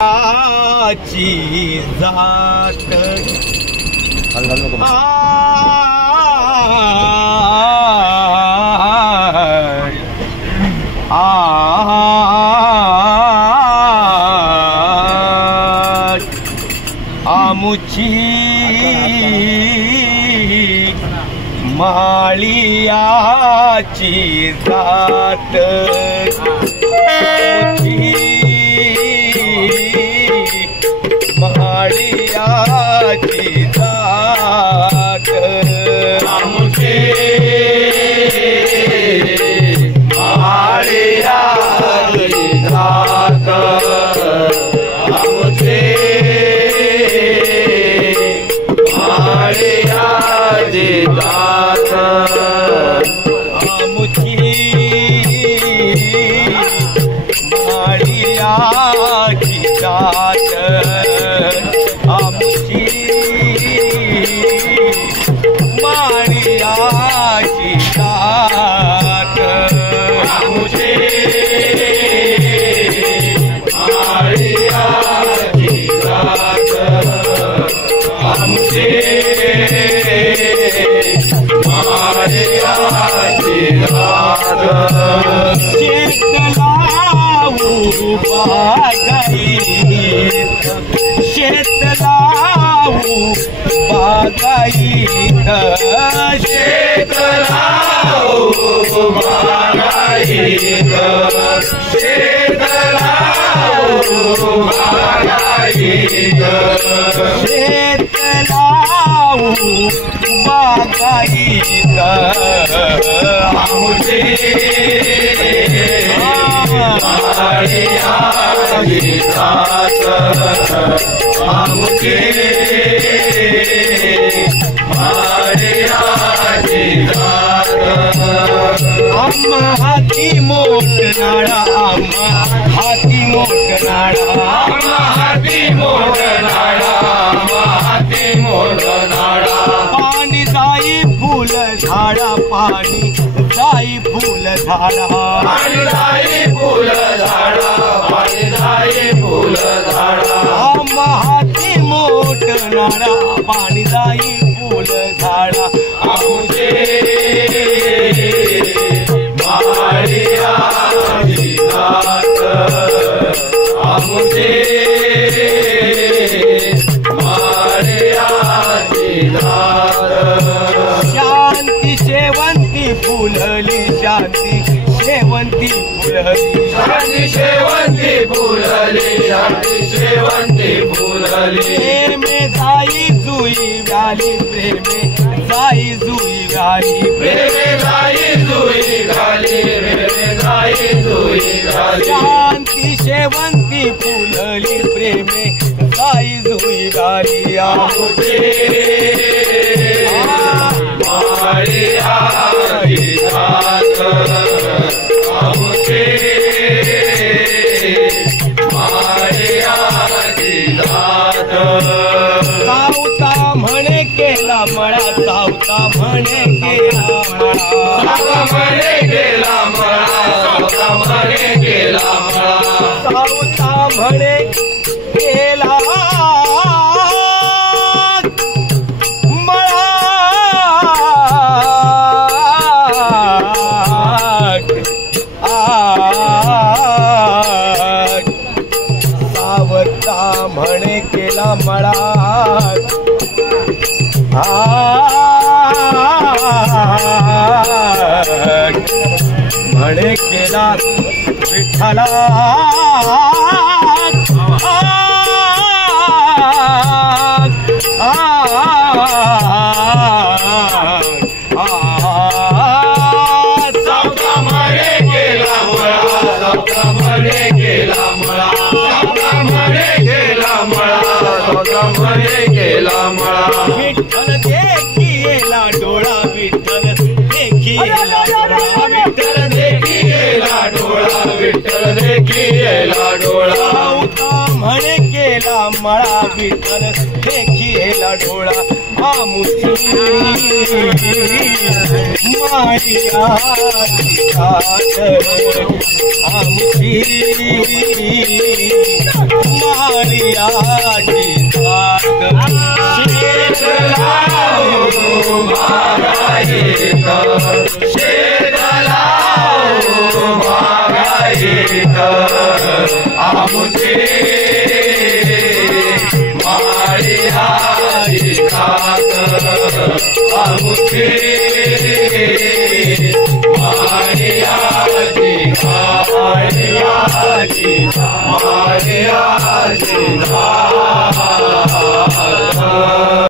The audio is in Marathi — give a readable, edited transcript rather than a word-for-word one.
ची जात आमुची माळियाची जात माळियाची जात आमुची माळियाची जात आमुची माळियाची जात आमुची माळियाची जात आमुची माळियाची जात आमुची माळियाची जात आमुची माळियाची जात शेतलाऊ बागायत शेतलाऊ बागायत शेतलाऊ बागायत शेतलाऊ बागायत आमुची माळियाची जात आमुची माळियाची जात आम्हा हाती मोठनाळा आम्हा हाती मोठनाळा आम्हा हाती मोठनाळा आम्हा हाती मोठनाळा पाणी जाई फुल झाडा पाणी जाई फुल झाडा पाणी जाई फुल झाडा पाणी जाई फुल झाडा आम्हा हाती मोठनाळा पाणी जाई फुल झाडा आमुची माळियाची जात आमुची माळियाची जात शांती शेवंती फुलली शांती शेवंती फुलली शांती शेवंती फुलली शांती शेवंती फुलली प्रेमे जाई जुई व्याली प्रेमे जाई जुई व्याली प्रेमे जाई जुई व्याली प्रेमे जाई जुई व्याली शांती शेवंती फुलली प्रेमे जाई जुई व्याली आमुची माळियाची जात आमुची माळियाची जात सावता म्हणे केला मळा सावता म्हणे केला मळा सावता म्हणे केला मळा सावता म्हणे केला मळा सावता म्हणे केला सावता म्हणे केला मळा म्हणे केला विठ्ठला सावता म्हणे केला मळा सावता म्हणे केला मळा सावता म्हणे केला मळा सावता म्हणे केला मळा विठ्ठल देखीला डोळा विठ्ठल देखीला डोळा विठ्ठल देखीला डोळा विठ्ठल देखीला डोळा सावता म्हणे केला मळा विठ्ठल देखीला डोळा आमुची मारिया आमुची मारियाची आमुची मारिया आमुची